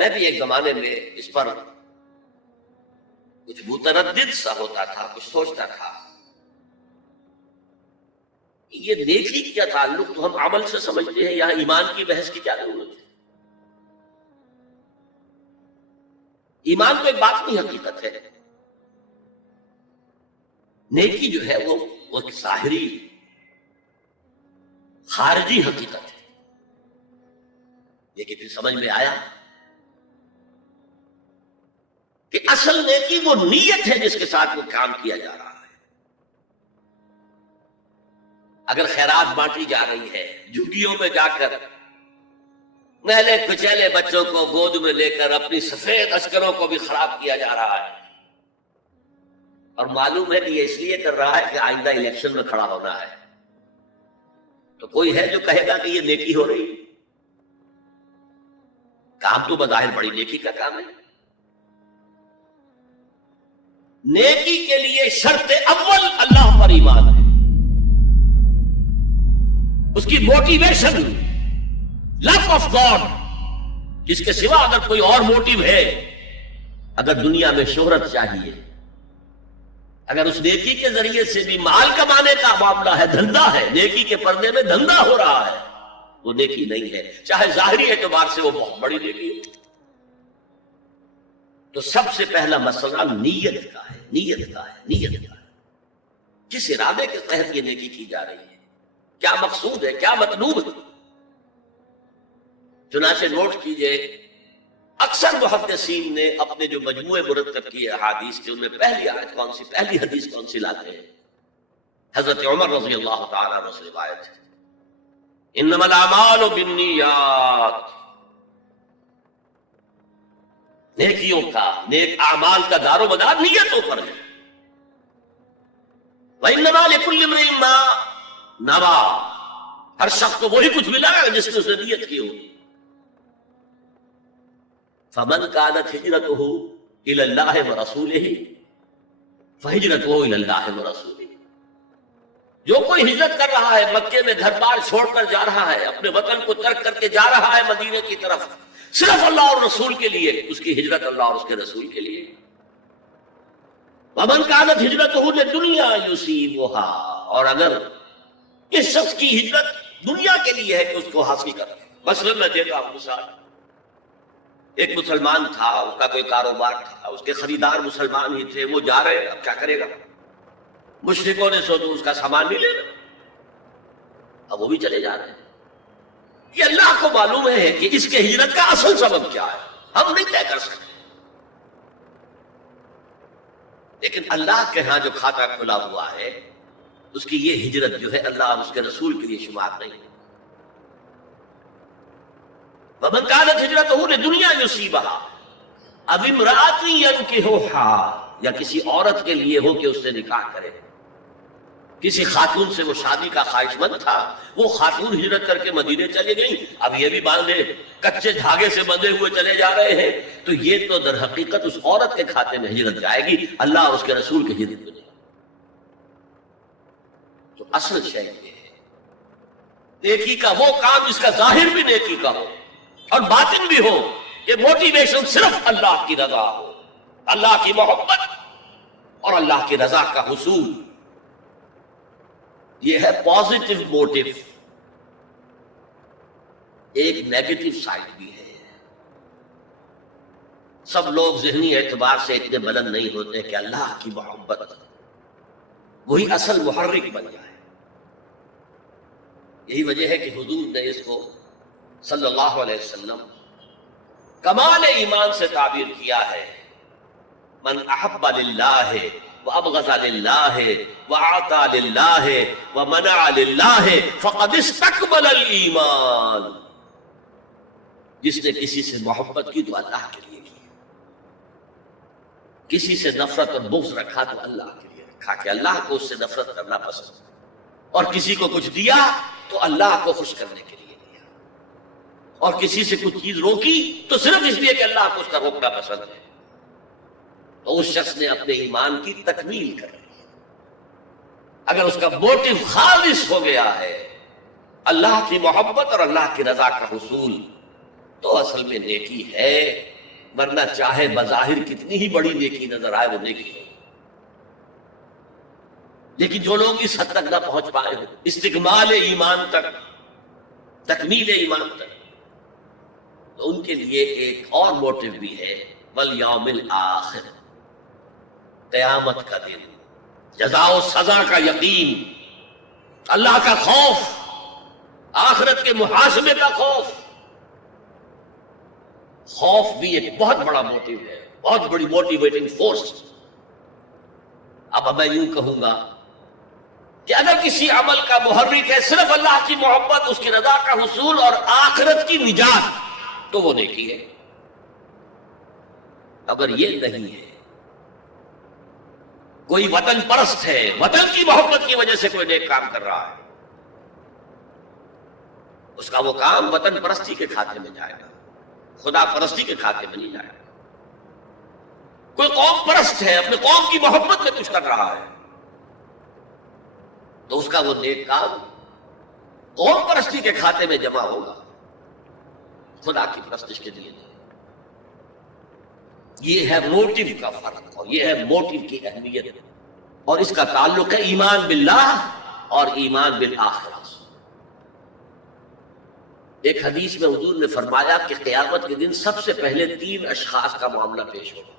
میں بھی ایک زمانے میں اس پر کچھ متردد سا ہوتا تھا، کچھ سوچتا تھا یہ نیکی کیا تعلق تو ہم عمل سے سمجھتے ہیں، یہاں ایمان کی بحث کی کیا ضرورت ہے؟ ایمان تو ایک باطنی حقیقت ہے، نیکی جو ہے وہ ایک ظاہری خارجی حقیقت ہے۔ لیکن پھر سمجھ میں آیا کہ اصل نیکی وہ نیت ہے جس کے ساتھ وہ کام کیا جا رہا ہے۔ اگر خیرات بانٹی جا رہی ہے، جھگیوں میں جا کر میلے کچیلے بچوں کو گود میں لے کر اپنی سفید عسکروں کو بھی خراب کیا جا رہا ہے، اور معلوم ہے کہ یہ اس لیے کر رہا ہے کہ آئندہ الیکشن میں کھڑا ہونا ہے، تو کوئی ہے جو کہے گا کہ یہ نیکی ہو رہی ہے؟ کام تو بظاہر بڑی نیکی کا کام ہے۔ نیکی کے لیے شرط اول اللہ پر ایمان ہے، اس کی موٹیویشن لو آف گاڈ، جس کے سوا اگر کوئی اور موٹیو ہے، اگر دنیا میں شہرت چاہیے، اگر اس نیکی کے ذریعے سے بھی مال کمانے کا معاملہ ہے، دھندا ہے، نیکی کے پردے میں دھندا ہو رہا ہے، وہ نیکی نہیں ہے، چاہے ظاہری اعتبار سے وہ بہت بڑی نیکی ہو۔ تو سب سے پہلا مسئلہ نیت کا ہے، نیت کا ہے، نیت کا ہے۔ کس ارادے کے تحت یہ نیکی کی جا رہی ہے، کیا مقصود ہے، کیا مطلوب ہے؟ چنانچہ نوٹ کیجئے، اکثر محدثین نے اپنے جو مجموعے مرتب کیے احادیث کے، ان میں پہلی آیت کون سی، پہلی حدیث کون سی لاتے ہیں؟ حضرت عمر رضی اللہ تعالیٰ عنہ سے روایت ہے، انما الاعمال بالنیات، نیکیوں کا، نیک اعمال کا دار و مدار نیتوں پر ہے۔ وانما لکل امرئ ما نویٰ، ہر شخص کو وہی کچھ ملا ہے جس نے اس نے نیت کی ہو۔ فمن كانت ہجرته الى اللہ ورسولہ فہجرته الى اللہ ورسولہ، جو کوئی ہجرت کر رہا ہے، مکے میں گھر بار چھوڑ کر جا رہا ہے، اپنے وطن کو ترک کر کے جا رہا ہے مدینے کی طرف، صرف اللہ اور رسول کے لیے، اس کی ہجرت اللہ اور اس کے رسول کے لیے۔ ومن كانت ہجرته للدنیا يصيبها، اور اگر اس شخص کی ہجرت دنیا کے لیے ہے کہ اس کو حاصل کر، مثلا میں دیتا ہوں مثال، ایک مسلمان تھا، اس کا کوئی کاروبار تھا، اس کے خریدار مسلمان ہی تھے، وہ جا رہے ہیں، اب کیا کرے گا؟ مشرکوں نے سوچا اس کا سامان نہیں لینا، اب وہ بھی چلے جا رہے ہیں۔ یہ اللہ کو معلوم ہے کہ اس کے ہجرت کا اصل سبب کیا ہے، ہم نہیں طے کر سکتے، لیکن اللہ کے ہاں جو کھاتا کھلا ہوا ہے، اس کی یہ ہجرت جو ہے اللہ اور اس کے رسول کے لیے شمار نہیں ہے۔ وَمَنْ كَانَتْ هِجْرَتُهُ لِدُنْيَا يُصِيبُهَا اب امرأۃ ينكحها، یا کسی عورت کے لیے ہو کہ اس سے نکاح کرے، کسی خاتون سے وہ شادی کا خواہش مند تھا، وہ خاتون ہجرت کر کے مدینے چلے گئی، اب یہ بھی باندھے کچے دھاگے سے بندھے ہوئے چلے جا رہے ہیں، تو یہ تو در حقیقت اس عورت کے کھاتے میں ہجرت جائے گی، اللہ اور اس کے رسول کی ہجرت میں نہیں۔ تو اصل شے یہ ہے، نیکی کا وہ کام جس کا ظاہر بھی نیکی کا ہو اور باطن بھی ہو، کہ موٹیویشن صرف اللہ کی رضا ہو، اللہ کی محبت اور اللہ کی رضا کا حصول، یہ ہے پازیٹیو موٹیو۔ ایک نیگیٹو سائڈ بھی ہے، سب لوگ ذہنی اعتبار سے اتنے بلند نہیں ہوتے کہ اللہ کی محبت وہی اصل محرک بن جائے۔ یہی وجہ ہے کہ حضور نے اس کو صلی اللہ علیہ وسلم کمال ایمان سے تعبیر کیا ہے، من احب للہ وابغض للہ واعطى للہ ومنع للہ فقد استکمل الایمان، جس نے کسی سے محبت کی تو اللہ کے لیے کی، کسی سے نفرت اور بغض رکھا تو اللہ کے لیے رکھا، کہ اللہ کو اس سے نفرت کرنا پسند، اور کسی کو کچھ دیا تو اللہ کو خوش کرنے کے لیے دیا، اور کسی سے کچھ چیز روکی تو صرف اس لیے کہ اللہ کو اس کا روکنا پسند ہے، تو اس شخص نے اپنے ایمان کی تکمیل کر لی۔ اگر اس کا موٹیو خالص ہو گیا ہے اللہ کی محبت اور اللہ کی رضا کا حصول، تو اصل میں نیکی ہے، ورنہ چاہے بظاہر کتنی ہی بڑی نیکی نظر آئے وہ نیکی نہیں۔ لیکن جو لوگ اس حد تک نہ پہنچ پائے ہو، استکمال ایمان تک، تکمیل ایمان تک، تو ان کے لیے ایک اور موٹو بھی ہے، والیوم الآخر، قیامت کا دن، جزا و سزا کا یقین، اللہ کا خوف، آخرت کے محاسبے کا خوف۔ خوف بھی ایک بہت بڑا موٹو ہے، بہت بڑی موٹیویٹنگ فورس۔ اب میں یوں کہوں گا کہ اگر کسی عمل کا محرک ہے صرف اللہ کی محبت، اس کی رضا کا حصول اور آخرت کی نجات، تو وہ نیکی ہے۔ اگر یہ نہیں ہے، کوئی وطن پرست ہے، وطن کی محبت کی وجہ سے کوئی نیک کام کر رہا ہے، اس کا وہ کام وطن پرستی کے کھاتے میں جائے گا، خدا پرستی کے کھاتے میں نہیں جائے گا۔ کوئی قوم پرست ہے، اپنے قوم کی محبت میں کچھ کر رہا ہے، تو اس کا وہ نیک کام قوم پرستی کے کھاتے میں جمع ہوگا، خدا کی پرستش کے لیے نہیں۔ یہ ہے موٹو کا فرق، اور یہ ہے موٹو کی اہمیت، اور اس کا تعلق ہے ایمان باللہ اور ایمان بالآخرہ۔ ایک حدیث میں حضور نے فرمایا کہ قیامت کے دن سب سے پہلے 3 اشخاص کا معاملہ پیش ہوگا۔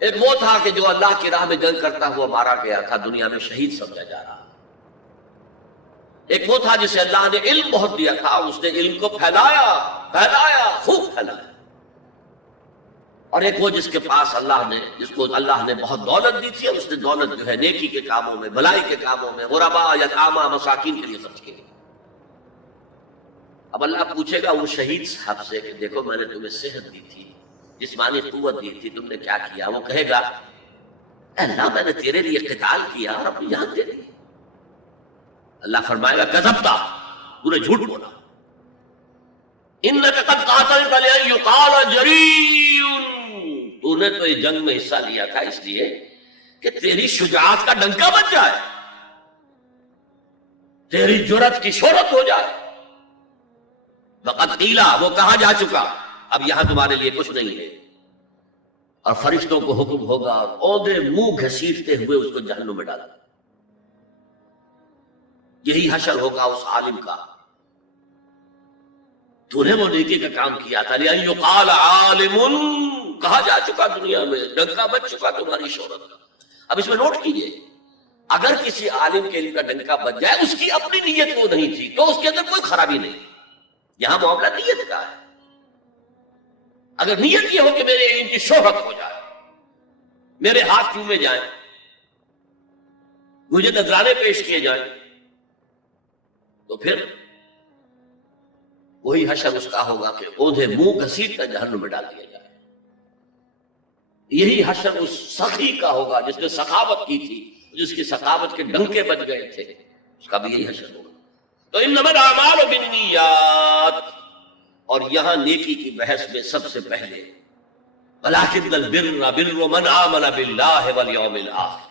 ایک وہ تھا کہ جو اللہ کی راہ میں جنگ کرتا ہوا مارا گیا تھا، دنیا میں شہید سمجھا جا رہا۔ ایک وہ تھا جسے اللہ نے علم بہت دیا تھا، اس نے علم کو پھیلایا، خوب پھیلایا۔ اور ایک وہ جس کے پاس جس کو اللہ نے بہت دولت دی تھی، اور اس نے دولت جو ہے نیکی کے کاموں میں، بھلائی کے کاموں میں، غرباء، یتامیٰ، مساکین کے لیے خرچ کی۔ اب اللہ پوچھے گا ان شہید صاحب سے کہ دیکھو میں نے تمہیں صحت دی تھی، جسمانی قوت دی تھی، تم نے کیا کیا؟ وہ کہے گا اے اللہ میں نے تیرے لیے قتال کیا اور اپنی جان دے دی۔ اللہ فرمائے گا کذبت، تو نے جھوٹ بولا، انک قد قاتلت لأن یقال جریء، تو نے تو اس جنگ میں حصہ لیا تھا اس لیے کہ تیری شجاعت کا ڈنکا بج جائے، تیری جرأت کی شہرت ہو جائے۔ وقد قیل، وہ کہا جا چکا، اب یہاں تمہارے لیے کچھ نہیں ہے۔ اور فرشتوں کو حکم ہوگا اور عہدے منہ گھسیٹتے ہوئے اس کو جہنم میں ڈالا۔ یہی حشر ہوگا اس عالم کا، تو نے وہ نیکی کا کام کیا تھا، لأن یقال عالم، کہا جا چکا دنیا میں، ڈنکا بج چکا تمہاری شہرت کا۔ اب اس میں نوٹ کیجئے، اگر کسی عالم کے لیے کا ڈنکا بج جائے، اس کی اپنی نیت وہ نہیں تھی تو اس کے اندر کوئی خرابی نہیں۔ یہاں معاملہ نیت کا ہے۔ اگر نیت یہ ہو کہ میرے علم کی شہرت ہو جائے، میرے ہاتھ چومے جائیں، مجھے نذرانے پیش کیے جائیں، تو پھر وہی حشر اس کا ہوگا کہ اوندھے منہ گھسیٹ کر جہنم میں ڈال دیا جائے۔ یہی حشر اس سخی کا ہوگا جس نے سخاوت کی تھی، جس کی سخاوت کے ڈنکے بج گئے تھے، اس کا بھی یہی حشر ہوگا۔ تو انما الاعمال بالنیات، اور یہاں نیکی کی بحث میں سب سے پہلے ولکن البر بر من آمن باللہ والیوم الآخر،